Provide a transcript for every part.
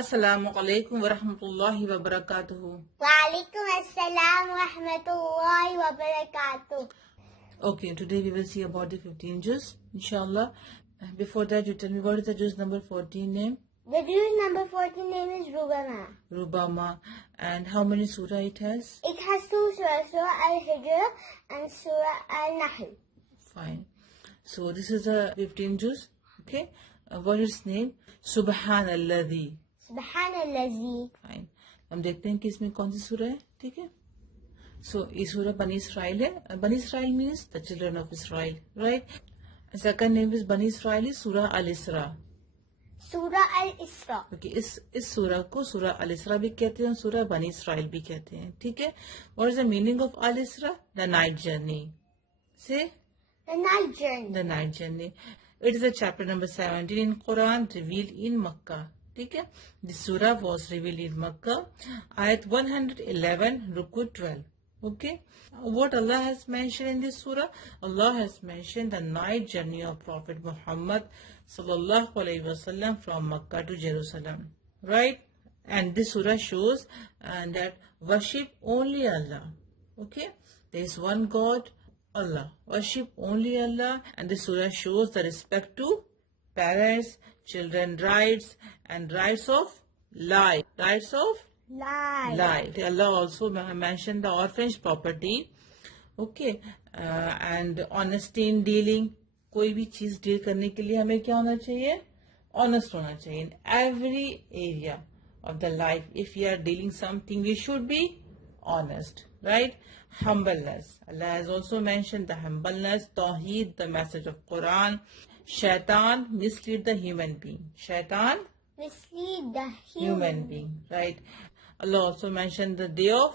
Assalamu alaikum wa rahmatullahi wa barakatuhu. Wa alaikum assalam wa rahmatullahi wa barakatuh. Okay, today we will see about the 15 juz, inshallah. Before that, you tell me what is the juz number 14 name? The juz number 14 name is Rubama. Rubama. And how many surah it has? It has two surahs, Surah Al-Hijr and Surah Al-Nahl. Fine. So this is the 15 juz. Okay. What is its name? Subhanalladhi. Subhanallazi. Fine. हम देखते हैं कि इसमें कौन सी सूरह है. ठीक है. So ये सूरह बनी इसराइल है. बनी Israel means the children of Israel, right? Second name is बनी Israel is Surah Al-Isra. Surah Al-Isra. Okay, इस सूरह को सूरह Al-Isra भी कहते हैं, सूरह बनी इसराइल भी कहते हैं. ठीक है. What is the meaning of Al-Isra? The night journey. Say The night journey. the night journey. It is the chapter number 17 in Quran, revealed in Makkah. ठीक है. The surah was revealed in Makkah. Ayat 111, Ruku 12. Okay. What Allah has mentioned in this surah? Allah has mentioned the night journey of Prophet Muhammad sallallahu alaihi wasallam from Makkah to Jerusalem. Right? And this surah shows that worship only Allah. Okay. There is one God, Allah. Worship only Allah. And this surah shows the respect to parents, children rights, and rights of life. Rights of life. Allah also mentioned the orphanage property. Okay. And honesty in dealing. कोई भी चीज deal करने के लिए हमें क्या होना चाहिए? Honest होना चाहिए. In every area of the life, if we are dealing something, we should be honest. Right? Humbleness. Allah has also mentioned the humbleness, Tawheed, the message of Quran. Shaitan mislead the human being. Shaitan Mislead the human being. Right? Allah also mentioned the day of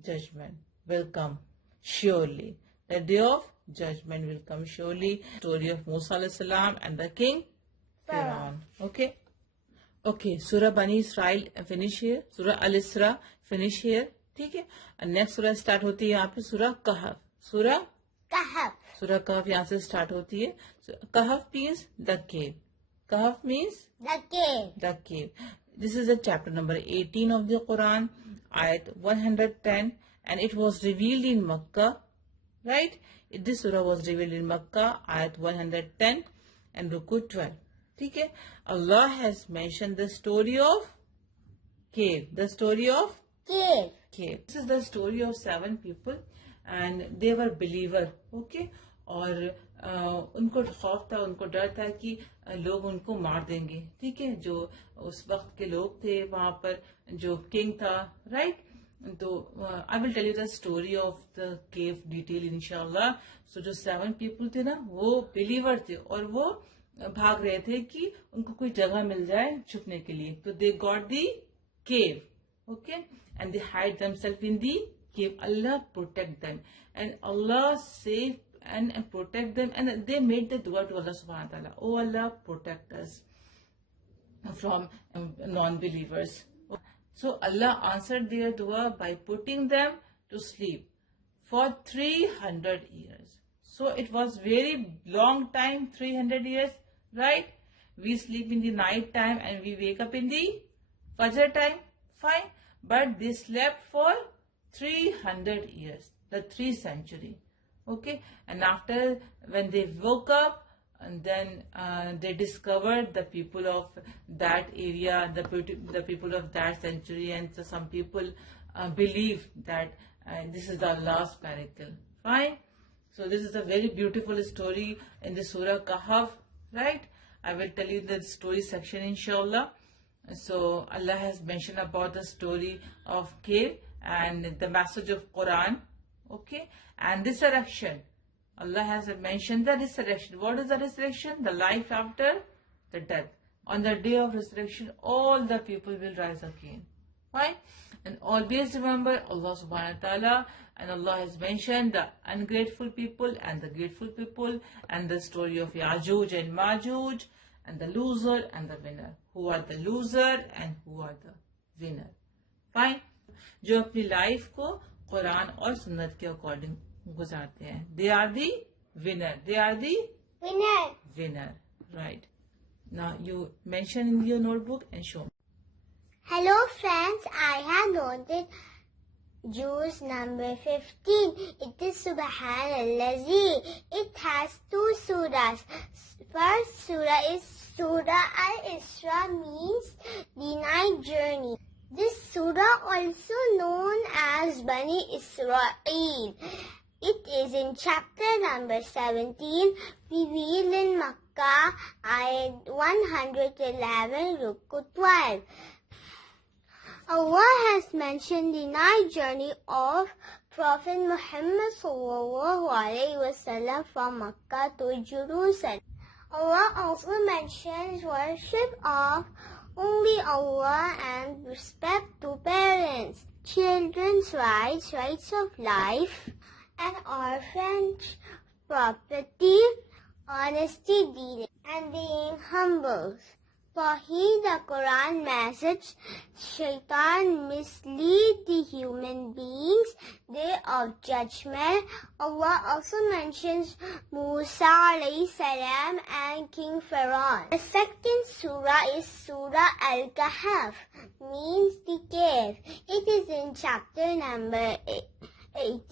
judgment will come surely. The day of judgment will come surely. Story of Musa alayhi salam and the king Pharaoh. Okay. Okay. Surah Bani Israel finish here. Surah Al-Isra finish here. ठीक है. Next सूरह start होती है यहाँ पे सूरह कहफ. सूरह कहफ यहाँ से स्टार्ट होती है. कहफ मीन्स द केव. कहफ means the cave. This is the chapter number 18 of the Quran, ayat 110, and it was revealed in Makkah, right? This surah was revealed in Makkah, ayat 110 and Ruku 12. ठीक है. Allah has mentioned the story of cave. The story of cave. This is the story of 7 people and they were believer. Okay. और उनको खौफ था, उनको डर था कि लोग उनको मार देंगे. ठीक है. जो उस वक्त के लोग थे वहां पर, जो किंग था, राइट. तो I will tell you the story of the cave detail इंशाल्लाह. सो जो 7 पीपल थे ना, वो बिलीवर थे और वो भाग रहे थे कि उनको कोई जगह मिल जाए छुपने के लिए. तो they got the cave. Okay, and they hide themselves in the cave. Allah protect them, and Allah save and protect them, and they made the dua to Allah subhanahu wa ta'ala. Oh Allah, protect us from non-believers. So Allah answered their dua by putting them to sleep for 300 years. So it was very long time, 300 years, right? We sleep in the night time and we wake up in the Fajr time. Fine, but they slept for 300 years, the 3 century. Okay, and after when they woke up, and then they discovered the people of that area, the people of that century, and so some people believe that this is the last miracle. Fine, so this is a very beautiful story in the Surah Kahf, right? I will tell you the story section inshallah. So Allah has mentioned about the story of cave and the message of Quran. Okay, and resurrection. Allah has mentioned the resurrection. What is the resurrection? The life after the death. On the day of resurrection, all the people will rise again. Fine. And always remember Allah subhanahu wa ta'ala, and Allah has mentioned the ungrateful people and the grateful people, and the story of Yajuj and Majuj, and the loser and the winner. Who are the loser and who are the winner? Fine. जो अपनी life को कुरान और सुन्नत के according गुजारते हैं, they are the winner. They are the winner. Right. Now you mention in your notebook and show me. Hello friends, I have noted Juz number 15. It is Subhanallazi. It has two surahs. First surah is Surah Al-Isra, means the night journey. This surah also known as Bani Israel. It is in chapter number 17, revealed in Makkah, ayat 111, Ruku 12. Allah has mentioned the night journey of Prophet Muhammad sallallahu alaihi wasallam from Makkah to Jerusalem. Allah also mentions worship of only Allah and respect to parents, children's rights, rights of life, and orphans, property, honesty, dealing, and being humble. Tawheed, the Quran message, Shaitan mislead the human beings, Day of Judgment. Allah also mentions Musa alayhi salam and King Pharaoh. The second surah is Surah Al-Kahf, means the cave. It is in chapter number 18,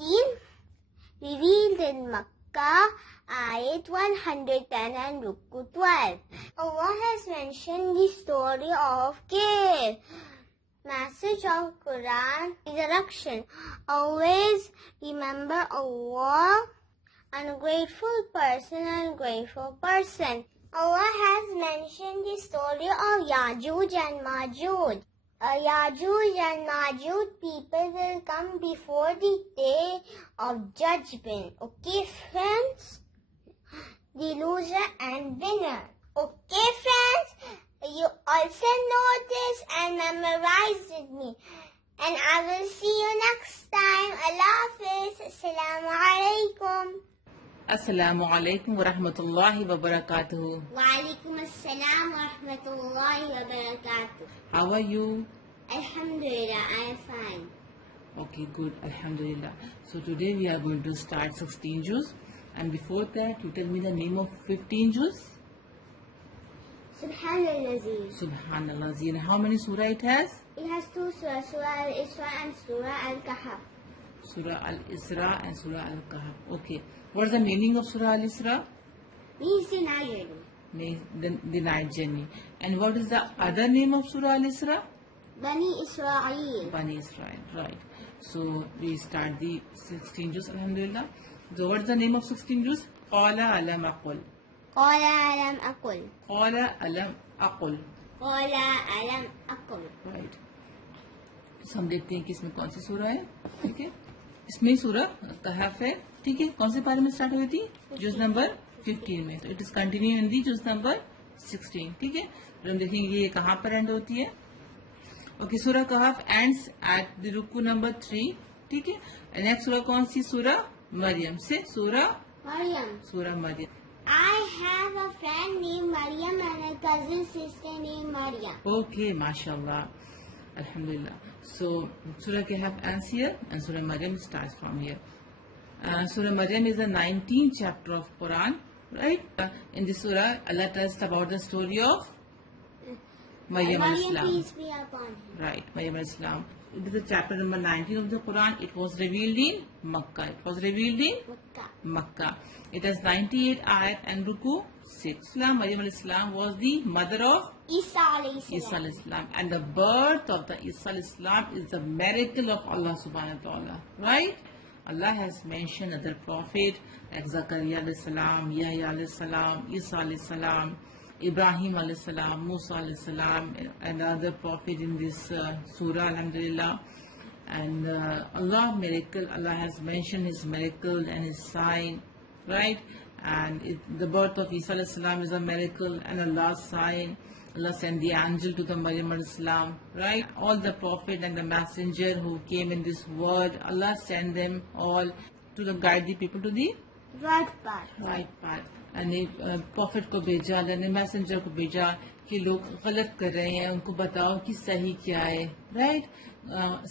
revealed in Makkah, ayat 110 and Ruku 12. Allah has mentioned the story of cave. Message of Quran, resurrection. Always remember Allah, ungrateful person and grateful person. Allah has mentioned the story of Yajuj and Majuj. Yajuj and Majuj people will come before the day of judgment. Okay, friends? The loser and winner. Okay, friends? You also know this and memorize with me. And I will see you next time. Allah Hafiz. Assalamu alaikum. Assalamu alaikum wa rahmatullahi wa barakatuh. Wa alaikum assalam wa rahmatullahi wa barakatuh. How are you? Alhamdulillah, I am fine. Okay, good. Alhamdulillah. So today we are going to start 16 juz. And before that, you tell me the name of 15 juz. Subhanallazi. Subhanallah. And how many surah it has? It has two surahs, Surah Al-Isra and Surah Al-Kahf. Surah Al-Isra and Surah Al-Kahf. Okay. What is the meaning of Surah Al-Isra? Means the night journey. The night journey. And what is the other name of Surah Al-Isra? Bani Israel. Bani Israel. Right. So we start the 16 juz. Alhamdulillah. So what is the name of 16 juz? Qala alam aqul. Qala alam aqul. Qala alam aqul. Qala alam aqul. Right. तो हम देखते हैं कि इसमें कौन सी सूरह है. ठीक है, इसमें सूरह कहफ है. ठीक है, कौन से पारे में स्टार्ट हुई थी? जुज नंबर 15 में. तो it is continue in the जुज नंबर 16. ठीक है, तो हम देखेंगे ये कहाँ पर एंड होती है. ओके, सूरह कहफ एंड्स एट द रुकू नंबर 3. ठीक है, नेक्स्ट सूरह कौन सी? सूरह मरियम से. सूरह Maryam. I have a friend named Maryam and a cousin sister named Maryam. Okay, mashallah. Alhamdulillah. So, Surah Kahf ends here and Surah Maryam starts from here. Surah Maryam is the 19th chapter of Quran, right? In this surah, Allah tells about the story of Maryam al-Islam. Peace be upon him. Right, Maryam al-Islam. It is the chapter number 19 of the Quran. It was revealed in Makkah. Makkah. It has 98 ayat and ruku 6. Maryam al-Islam was the mother of Isa al-Islam. And the birth of the Isa al-Islam is the miracle of Allah subhanahu wa ta'ala. Right? Allah has mentioned other prophet like Zakaria al-Salam, Yahya al-Salam, Isa al-Salam, Ibrahim al-Salam, Musa al-Salam, and other prophet in this surah, alhamdulillah. And Allah has mentioned his miracle and his sign, right? And the birth of Isa al-Salam is a miracle and Allah's sign. Allah sent the angel to the Maryam al-Islam, right? All the prophet and the messenger who came in this world, Allah sent them all to guide the people to the right path. And prophet को भेजा, अल्लाह ने messenger को भेजा कि लोग गलत कर रहे हैं, उनको बताओ कि सही क्या है, राइट?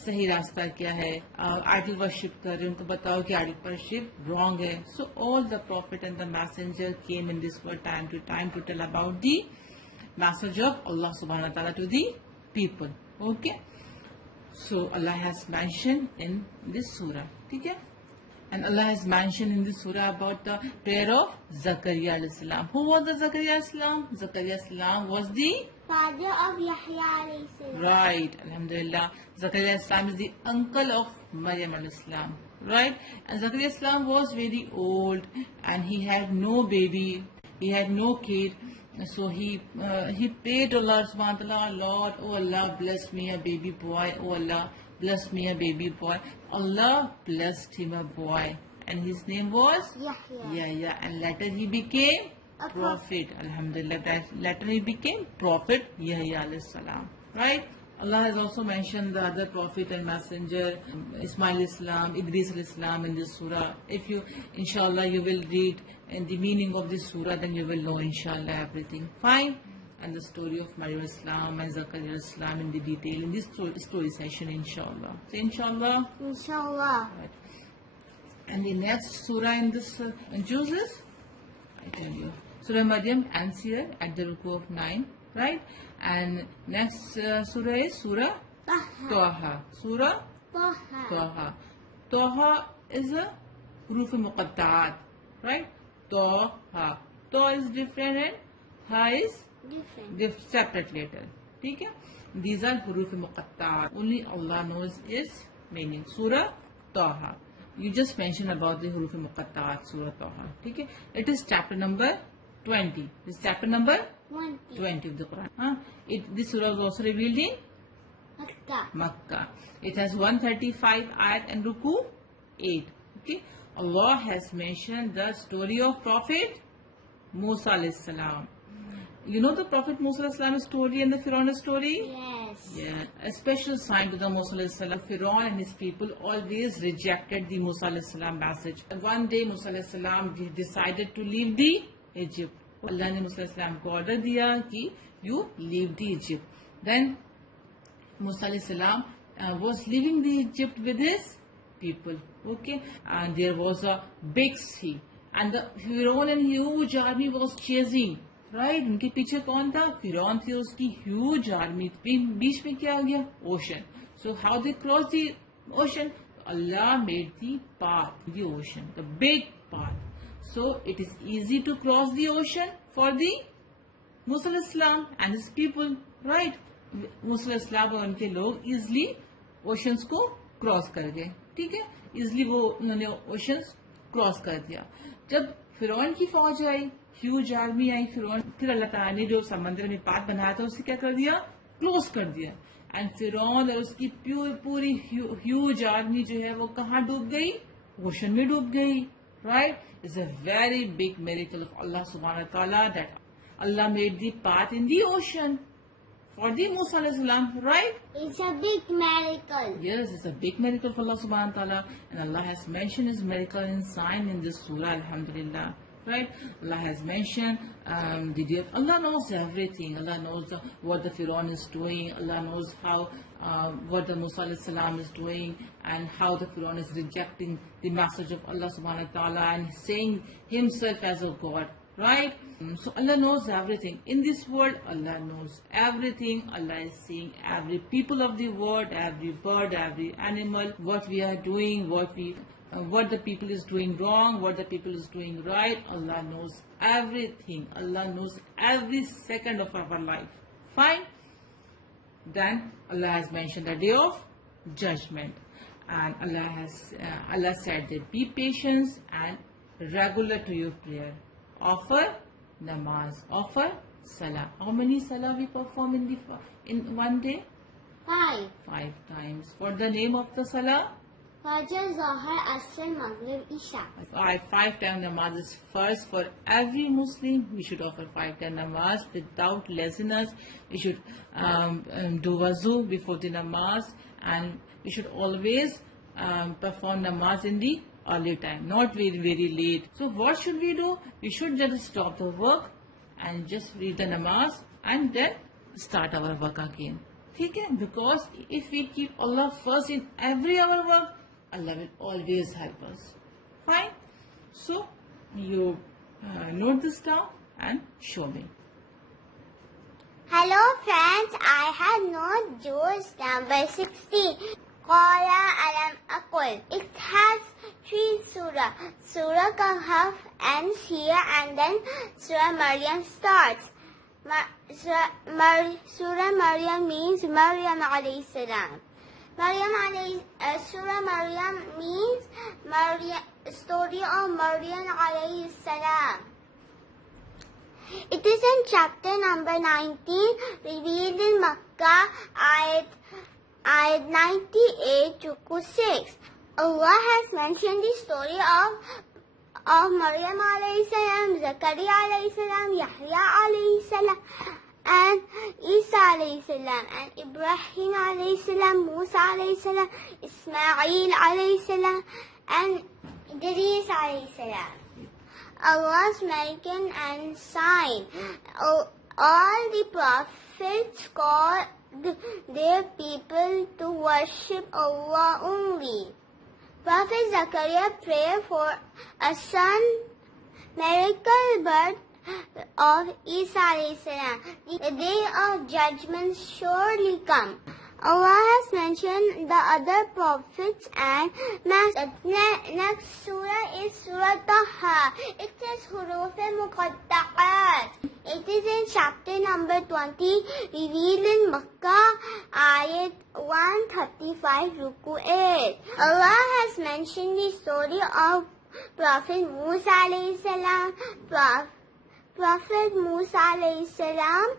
सही रास्ता क्या है. आइडल वर्शिप कर रहे हैं, उनको बताओ कि आइडल वर्शिप रॉन्ग है. So all the prophet and the messenger came in this world time to tell about the message of Allah subhanahu wa ta'ala to the people, Okay. So Allah has mentioned in this surah. Okay. And Allah has mentioned in this surah about the prayer of Zakaria alayhi salam. Who was the Zakaria alayhi salam? Zakaria alayhi salam was the father of Yahya alayhi salam. right. Alhamdulillah. Zakaria alayhi salam is the uncle of Maryam alayhi salam. Right. And Zakaria alayhi salam was very old and he had no baby. He had no kid. So he prayed to Allah subhanahu wa ta'ala, Lord, oh Allah, bless me a baby boy. Oh Allah, bless me a baby boy. Allah blessed him a boy. And his name was Yahya. And later he became A prophet. Alhamdulillah. Later he became prophet Yahya alayhi salam. Right? Allah has also mentioned the other prophet and messenger, Ismail Islam, Idris Islam in this surah. If you, inshallah, you will read in the meaning of this surah, then you will know, inshallah, everything. Fine. And the story of Maryam Islam and Zakaria Islam in the detail in this story session, inshallah. So, inshallah. Inshallah. Right. And the next surah in this juices, I tell you, Surah Maryam ends here at the ruku of 9, right? And next surah is Surah Taha. Surah Taha. Taha is a huruf muqatta'at, right? Taha. Ta is different and Ha is separate letter. Okay? These are huruf muqatta'at. Only Allah knows its meaning. Surah Taha. You just mentioned about the huruf muqatta'at, Surah Taha. Okay? It is chapter number 20. This is chapter number 20 of the Quran. This surah was also revealed in Makkah. It has 135 ayat and ruku 8. Okay? Allah has mentioned the story of Prophet Musa alayhi salam. You know the Prophet Musa alayhi salam story and the Pharaoh story? Yes. Yeah. A special sign to the Musa alayhi salam. Pharaoh and his people always rejected the Musa alayhi salam message. One day Musa alayhi salam decided to leave the Egypt. Allah ने मूसा अलैहिस्सलाम को order दिया कि you leave the Egypt. Then Musa अलैहिस्सलाम was leaving the Egypt with his people. Okay, and there was a big sea, and the Pharaoh and huge army was chasing. Right? उनके पीछे कौन था? फिरौन थी, उसकी huge army. बीच में क्या आ गया? Ocean. So how they crossed the ocean? Allah made the path, the ocean, the big path. So it is easy to cross the ocean for the Musa Islam and his people, right? Musa Islam और उनके लोग easily oceans को cross कर गए, ठीक है? Easily वो उन्होंने oceans cross कर दिया. जब फिरौन की फौज आई, huge army आई, फिर अल्लाह ताला ने जो समंदर में पाथ बनाया था उसे क्या कर दिया? Close कर दिया. And फिरौन और उसकी पूरी huge army जो है वो कहाँ डूब गई? Ocean में डूब गई. Right? It's a very big miracle of Allah subhanahu wa ta'ala that Allah made the path in the ocean for the Musa alayhi salam, right? It's a big miracle. Yes, it's a big miracle for Allah subhanahu wa ta'ala, and Allah has mentioned his miracle and sign in this surah, alhamdulillah. Right? Allah has mentioned the day of Allah knows everything. Allah knows what the Pharaoh is doing. Allah knows how what the Musa alayhi salam is doing and how the Pharaoh is rejecting the message of Allah subhanahu wa ta'ala and saying himself as a God. Right? So Allah knows everything. In this world, Allah knows everything. Allah is seeing every people of the world, every bird, every animal, what we are doing, what the people is doing wrong, what the people is doing right. Allah knows everything. Allah knows every second of our life. Fine? Then Allah has mentioned the day of judgment. And Allah said that be patient and regular to your prayer. Offer namaz. Offer salah. How many salah we perform in one day? 5. 5 times. For the name of the salah? Fajr, Zohar, Asr, Maghrib, Isha. 5 times namaz is first for every Muslim. We should offer 5 times namaz without laziness. We should do wuzu before the namaz, and we should always perform namaz in the early time, not very, very late. So what should we do? We should just stop the work and just read the namaz and then start our work again. Okay? Because if we keep Allah first in every our work, Allah will always help us. Fine? So, you note this down and show me. Hello friends, I have note juz number 16. Qala alam aqul. It has 3 surah. Surah Kahf ends here and then Surah Maryam starts. Surah Maryam means Maryam alayhi salam. Surah Maryam means story of Maryam alayhi salam. It is in chapter number 19, revealed in Makkah, ayat 98 to 6. Allah has mentioned the story of Maryam alayhi salam, Zakaria alayhi salam, Yahya alayhi salam, and Isa alayhi salam, and Ibrahim alayhi salam, Musa alayhi salam, Ismail alayhi salam, and Idris alayhi salam. Allah's miracle and sign. All the prophets called their people to worship Allah only. Prophet Zakaria prayed for a son, miracle birth of Isa alayhi salam. The day of judgment surely come. Allah has mentioned the other prophets and next surah is Surah Taha. It is huruf muqatta'at. It is in chapter number 20, revealed in Makkah, ayat 135, ruku 8. Allah has mentioned the story of Prophet Musa alayhi salam, Prophet Musa alayhi salam,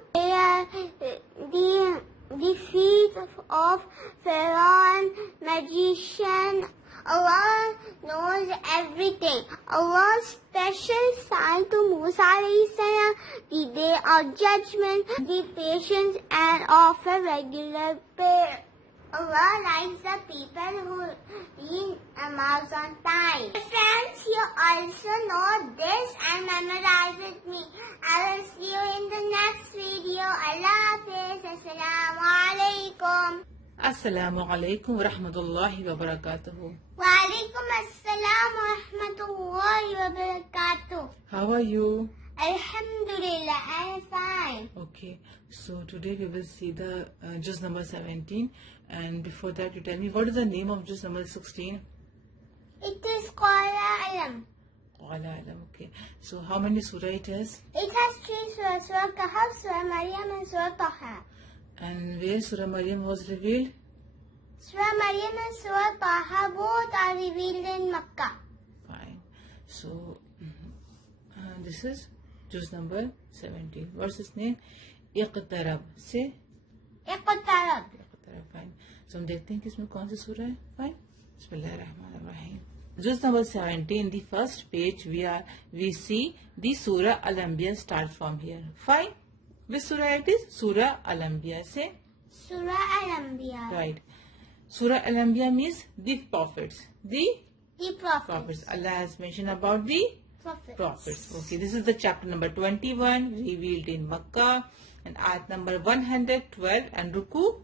the feet of Pharaoh and magician. Allah knows everything. Allah's special sign to Musa alayhi salam, the day of judgment, the patience and offer regular prayer. Allah likes the people who read Namaz on time. Friends, you also know this and memorize with me. I will see you in the next video. Allah Hafiz. Assalamu alaikum. Assalamu alaikum wa rahmatullahi wa barakatuhu. Wa alaikum assalam wa rahmatullahi wa barakatuh. How are you? Alhamdulillah, I am fine. Okay, so today we will see the juz number 17, and before that you tell me what is the name of juz number 16? It is Qala Alam. Qala Alam, okay. So how many surah it is? It has 3 surah, Surah Kahf, Surah Maryam and Surah Taha. And where Surah Maryam was revealed? Surah Maryam and Surah Taha both are revealed in Makkah. Fine. So this is juz number 17. What's its name? Iqtarab. Say Iqtarab. Iqtarab. Fine. So हम देखते हैं कि इसमें कौन सी सूरह है. Fine. Bismillahirrahmanirrahim. Juz number 17. The first page we see the Surah Al-Anbiya start from here. Fine. Which surah it is? Surah Al-Anbiya. Say Surah Al-Anbiya. right. Surah Al-Anbiya means the prophets. The prophets. Allah has mentioned about the prophets. Okay, this is the chapter number 21, revealed in Makkah, and ayat number 112 and ruku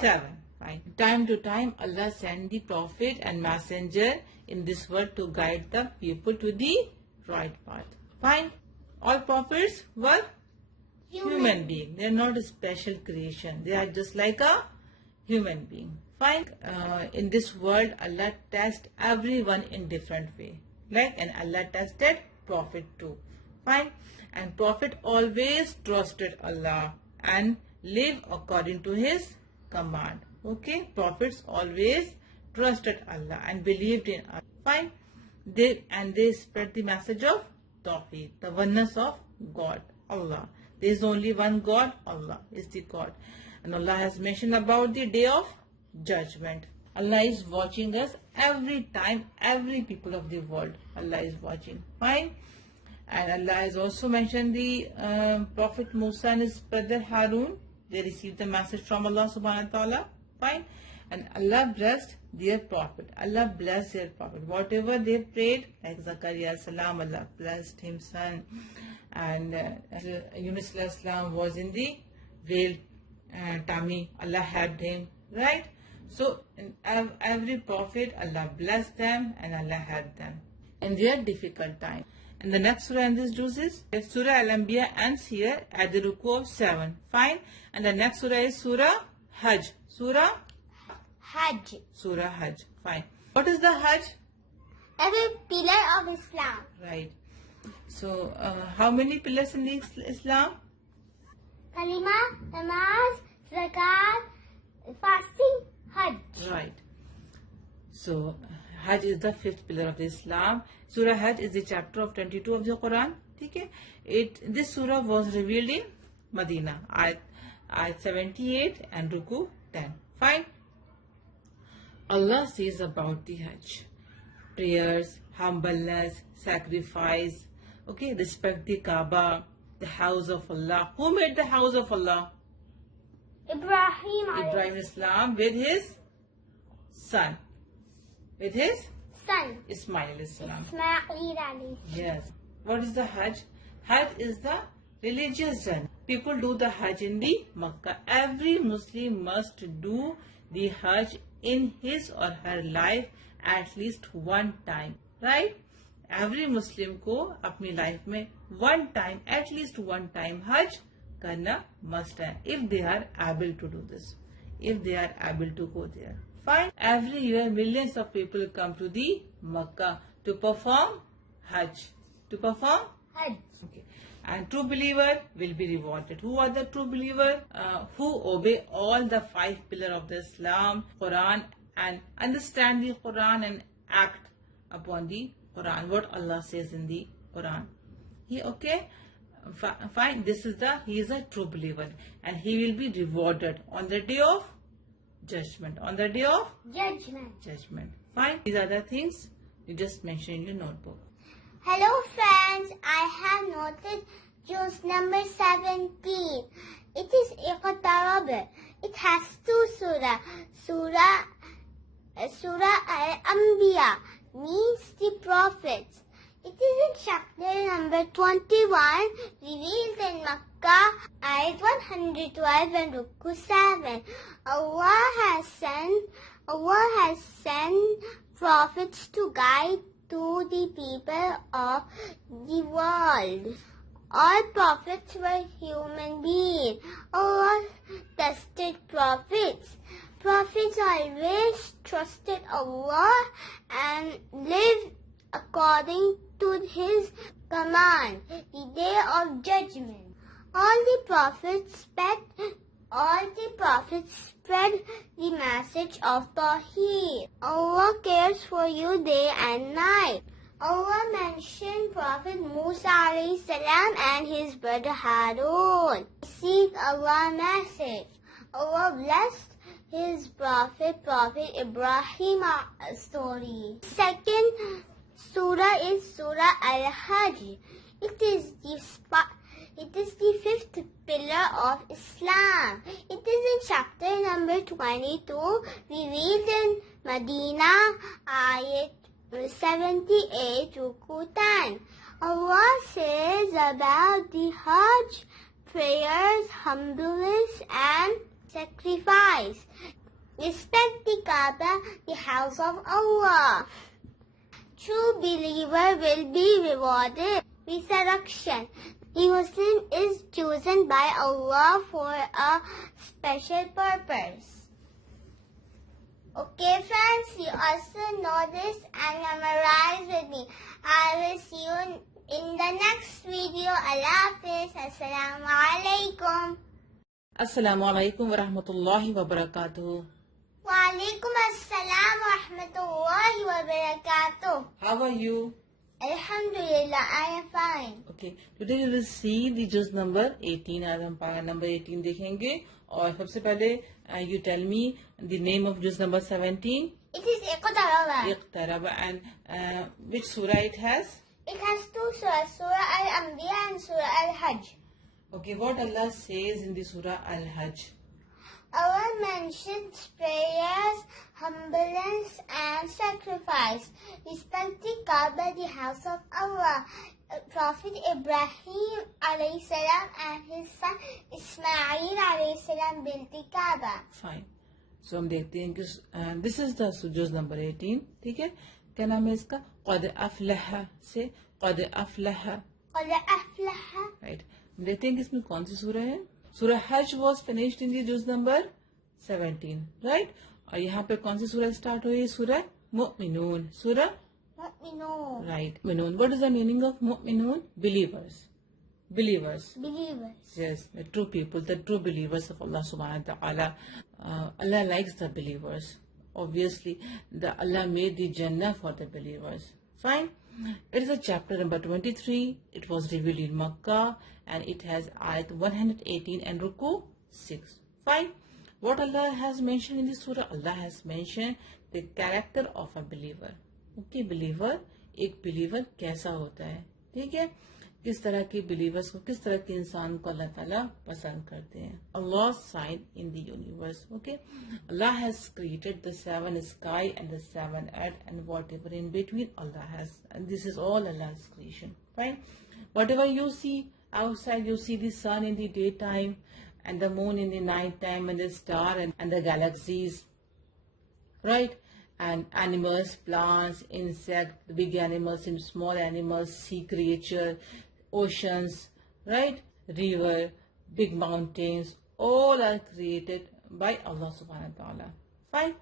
7. Fine. Time to time, Allah sent the prophet and messenger in this world to guide the people to the right path. Fine. All prophets were human beings. They are not a special creation. They are just like a human being. Fine. In this world, Allah tests everyone in different way. And Allah tested Prophet too. Fine. And Prophet always trusted Allah and lived according to his command. Okay. Prophets always trusted Allah and believed in Allah. Fine. They spread the message of Tawheed, the oneness of God, Allah. There is only one God, Allah is the God. And Allah has mentioned about the day of judgment. Allah is watching us every time, every people of the world. Allah is watching. Fine. And Allah has also mentioned the Prophet Musa and his brother Harun. They received the message from Allah subhanahu wa ta'ala. Fine. And Allah blessed their prophet. Allah blessed their prophet. Whatever they prayed, like Zakaria salam, Allah blessed him son. And Yunus salam was in the whale tummy. Allah helped him. Right. So in every prophet, Allah blessed them and Allah helped them in their difficult time. And the next surah in this juz is Surah Al-Anbiya ends here at the ruku of 7. Fine. And the next surah is Surah Hajj. Surah Hajj. Surah Hajj. Fine. What is the Hajj? Every pillar of Islam. Right. So, how many pillars in the Islam? Kalima, namaz, zakat, fasting, Hajj. Right. So, Hajj is the fifth pillar of the Islam. Surah Hajj is the chapter of 22 of the Quran. Okay? This surah was revealed in Medina. Ayat 78 and Ruku 10. Fine. Allah says about the Hajj: prayers, humbleness, sacrifice, okay, respect the Kaaba, the house of Allah. Who made the house of Allah? Ibrahim Islam with his son. With his son. Ismail Islam. Ismail. Yes. What is the Hajj? Hajj is the religious journey. People do the Hajj in the Makkah. Every Muslim must do the Hajj in his or her life at least one time. Right? Every Muslim को अपनी life में at least one time Hajj करना must है. If they are able to do this. If they are able to go there. Fine. Every year millions of people come to the Makkah to perform Hajj. To perform Hajj. Okay. And true believer will be rewarded. Who are the true believer? Who obey all the 5 pillars of the Islam, Quran, and understand the Quran and act upon the Quran. What Allah says in the Quran. Okay? Fine. He is a true believer, and he will be rewarded on the day of judgment. On the day of judgment. Fine. These are the things you just mentioned in your notebook. Hello friends, I have noted juz number 17. It is Iqtarab. It has 2 surah. Surah Al-Anbiya means the prophets. It is in chapter number 21, revealed in Makkah, ayat 112 and Ruku 7. Allah has sent prophets to guide to the people of the world. All prophets were human beings. Allah tested prophets. Prophets always trusted Allah and lived according to His command. The day of judgment, all the prophets spread the message of Tawheed. Allah cares for you day and night. Allah mentioned Prophet Musa alayhi salam and his brother Harun. Seek Allah's message. Allah blessed his prophet Ibrahim story. Second surah is Surah Al-Hajj. It is the 5th pillar of Islam. It is in chapter number 22, revealed in Medina, ayat 78 Ruku 10. Allah says about the Hajj: prayers, humbleness, and sacrifice. Respect the Kaaba, the house of Allah. True believer will be rewarded. Resurrection. The Muslim is chosen by Allah for a special purpose. Okay friends, you also know this and memorize with me. I will see you in the next video. Allah Hafiz. Assalamu alaikum. Assalamu alaikum wa rahmatullahi wa barakatuh. Wa alaikum assalam wa rahmatullahi wa barakatuh. How are you? Alhamdulillah, I am fine. Okay, today we will see the juz number 18. आज हम पारा number 18 देखेंगे और सबसे पहले you tell me the name of juz number 17. It is Iqtarab. Iqtarab. And which surah it has? It has 2 surahs, Surah Al-Anbiya and Surah Al-Hajj. Okay, what Allah says in the Surah Al-Hajj? Allah mentions prayers, humbleness, and sacrifice. Respect the Kaaba, the house of Allah. Prophet Ibrahim alayhi salam and his son Ismail alayhi salam built the Kaaba. Fine. So हम देखते हैं कि this is the juz number 18. ठीक है? क्या नाम है इसका? क़द अफ़लह से क़द अफ़लह, قد أفلح. राइट. देखते हैं कि इसमें कौन सी सूरह है. सूरह हज वॉज फिनिश्ड इन द जुज़ नंबर 17, राइट. और यहाँ पे कौन सी सूरह स्टार्ट हुई? सूरह मुमिनून. सूरह, مؤمنون. right, mu'minun. What is the meaning of mu'minun? Believers. Believers. Believers. Yes, the true people, the true believers of Allah subhanahu wa ta'ala. Allah likes the believers. Obviously, Allah made the Jannah for the believers. Fine. It is a chapter number 23. It was revealed in Makkah and it has ayat 118 and ruku 6. Fine. What Allah has mentioned in this surah? Allah has mentioned the character of a believer. Okay, believer, एक believer कैसा होता है, ठीक है, किस तरह के believers को, किस तरह के इंसान को अल्लाह ताला पसंद करते हैं. Allah sign in the universe. Okay, Allah has created the 7 sky and the 7 earth and whatever in between. Allah has, and this is all Allah's creation. Fine. Whatever you see outside, you see the sun in the daytime and the moon in the night time and the star and the galaxies, right? And animals, plants, insects, big animals and small animals, sea creature, oceans, right? River, big mountains, all are created by Allah subhanahu wa ta'ala. Fine.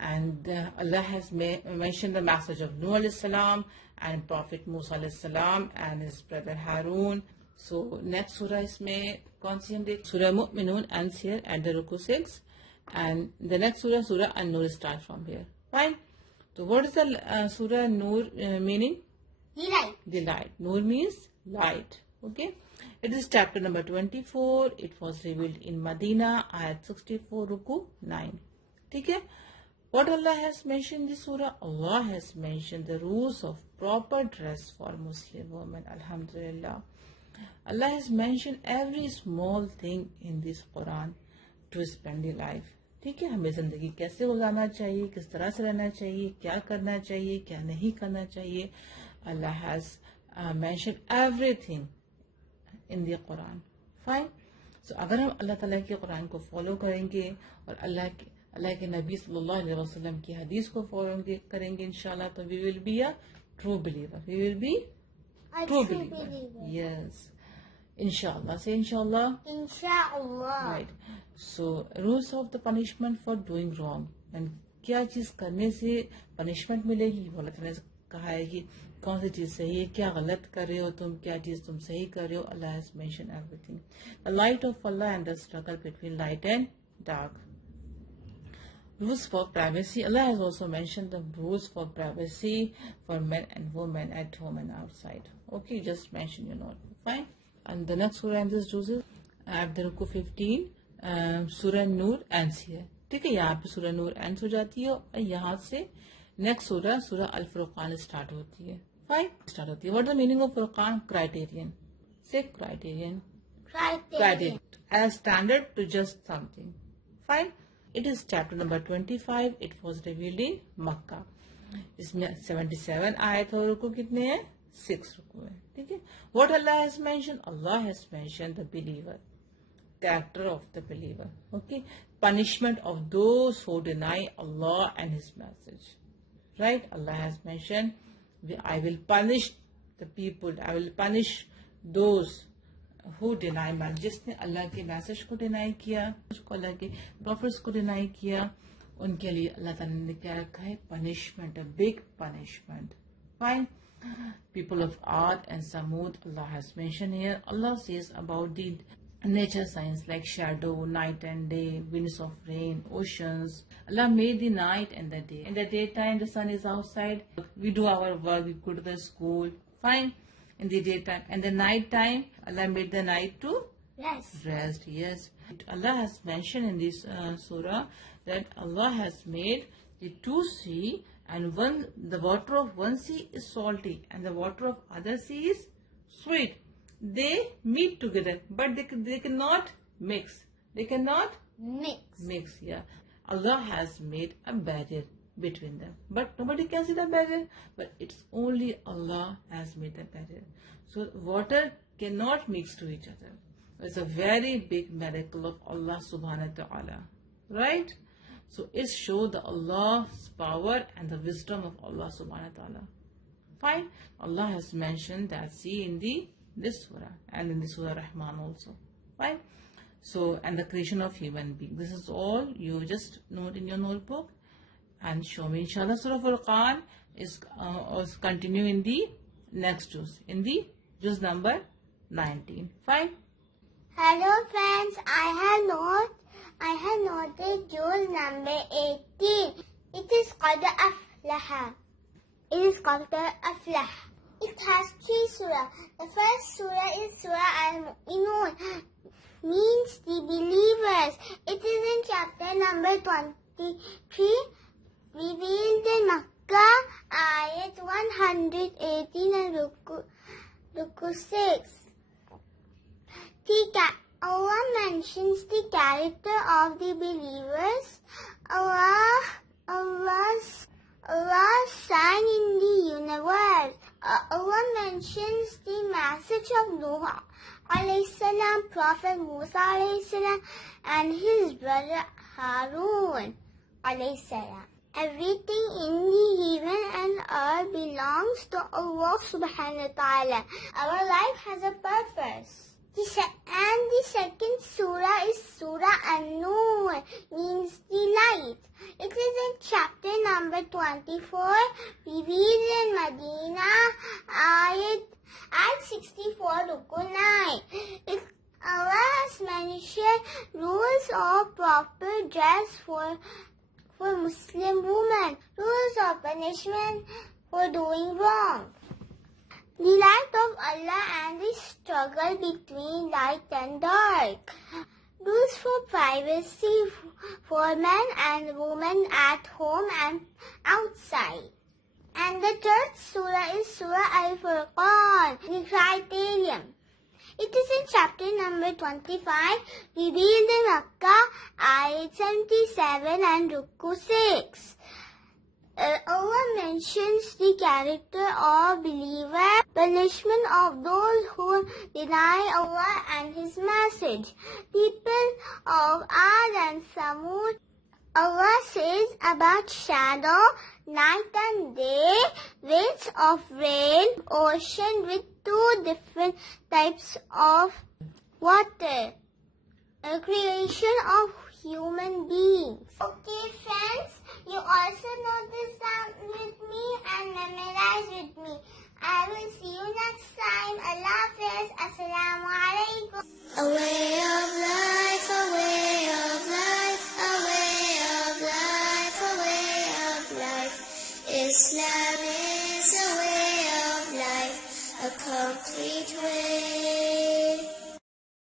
And Allah has mentioned the message of Nuh alayhi salam and Prophet Musa alayhi salam and his brother Harun. So next surah is में कौन सी हम देख? Surah Mu'minun ends here at the ruku 6. And the next surah, Surah An-Nur, starts from here. Fine. So what is the Surah Nur meaning? Light. The light. Nur means light. Okay. It is chapter number 24. It was revealed in Medina, ayat 64, ruku 9. Okay. What Allah has mentioned in this surah? Allah has mentioned the rules of proper dress for Muslim women. Alhamdulillah. Allah has mentioned every small thing in this Quran to spend the life. ठीक है, हमें जिंदगी कैसे गुजारना चाहिए, किस तरह से रहना चाहिए, क्या करना चाहिए, क्या नहीं करना चाहिए. Allah has mentioned everything in the Quran. Fine. So अगर हम अल्लाह ताला के कुरान को फॉलो करेंगे और अल्लाह के नबी सल्लल्लाहु अलैहि वसल्लम की हदीस को फॉलो करेंगे इंशाल्लाह, तो we will be a true believer. We will be A true true believer. believer. Yes. Inshallah. Say inshallah. Inshallah. Right. So rules of the punishment for doing wrong. And क्या चीज करने से पनिशमेंट मिलेगी, वो अल्लाह ताला ने कहा है कि कौन सी चीज सही है, क्या गलत कर रहे हो तुम, क्या चीज तुम सही कर रहे हो. Allah has mentioned everything. The light of Allah and the struggle between light and dark. Rules for privacy. Allah has also mentioned the rules for privacy for men and women at home and outside. Okay, just mention your note. Fine. And the next surah in this juices at the ruku 15, Surah Nur ends here. ठीक है, यहाँ पे सूरह नूर and हो जाती है और यहाँ से नेक्स्ट सूरह अल फुरकान स्टार्ट होती है. फाइन, स्टार्ट होती है. What the meaning of Furqan? Criterion. से criterion as standard to just something. Fine. It is chapter number 25. It was revealed in Makkah. इसमें 77 आयत और रुकू कितने हैं? 6 रुकू है. ठीक है. What Allah has mentioned? Allah has mentioned the believer, character of the believer. Okay. Punishment of those who deny Allah and His message. Right? Allah has mentioned, I will punish the people. I will punish those who deny man. जिसने अल्लाह के message को deny किया, उसको अल्लाह के profits को deny किया, उनके लिए अल्लाह ताला ने क्या रखा है? Punishment, a big punishment. Fine. People of Ad and Samud, Allah has mentioned here. Allah says about the nature science like shadow, night and day, winds of rain, oceans. Allah made the night and the day. In the daytime, the sun is outside. We do our work, we go to the school. Fine. In the daytime. And the night time, Allah made the night to rest. Yes. Allah has mentioned in this surah that Allah has made the two sea, and the water of one sea is salty and the water of other sea is sweet. They meet together, but they cannot mix. They cannot mix. Yeah. Allah has made a barrier between them, but nobody can see the barrier. But it's only Allah has made the barrier. So water cannot mix to each other. It's a very big miracle of Allah subhanahu wa ta'ala. Right? So it shows the Allah's power and the wisdom of Allah subhanahu wa ta'ala. Fine. Allah has mentioned that, see, in this surah and in the Surah Rahman also. Fine. So, and the creation of human being. This is all you just note in your notebook and show me. Inshallah, Surah Furqan is continue in the next juz, in the juz number 19. Fine. Hello friends, I have noted juz number 18. It is called Aflaha. It is called Aflah. It has 3 surah. The first surah is Surah Al-Mu'minun, means the believers. It is in chapter number 23, revealed in Makkah, ayat 118 and Ruku 6. Allah mentions the character of the believers. Allah's sign in the universe. Allah mentions the message of Noah alayhi salam, Prophet Musa alayhi salam, and his brother Harun alayhi salam. Everything in the heaven and earth belongs to Allah subhanahu wa ta'ala. Our life has a purpose. The second surah is Surah An-Nur, means the light. It is in chapter number 24, revealed in Medina, ayat 64 Ruku 9. Allah has mentioned rules of proper dress for Muslim women, rules of punishment for doing wrong, the light of Allah and the struggle between light and dark, rules for privacy for men and women at home and outside. And the third surah is Surah Al-Furqan, the criterion. It is in chapter number 25, revealed in Makkah, ayat 77 and Ruku 6. Allah mentions the character of believer, punishment of those who deny Allah and His message. People of Ad and Samud. Allah says about shadow, night and day, winds of rain, ocean with 2 different types of water, a creation of human beings. Okay friends, you also note this down with me and memorize with me. I will see you next time. Allah Hafiz. Assalamu alaikum.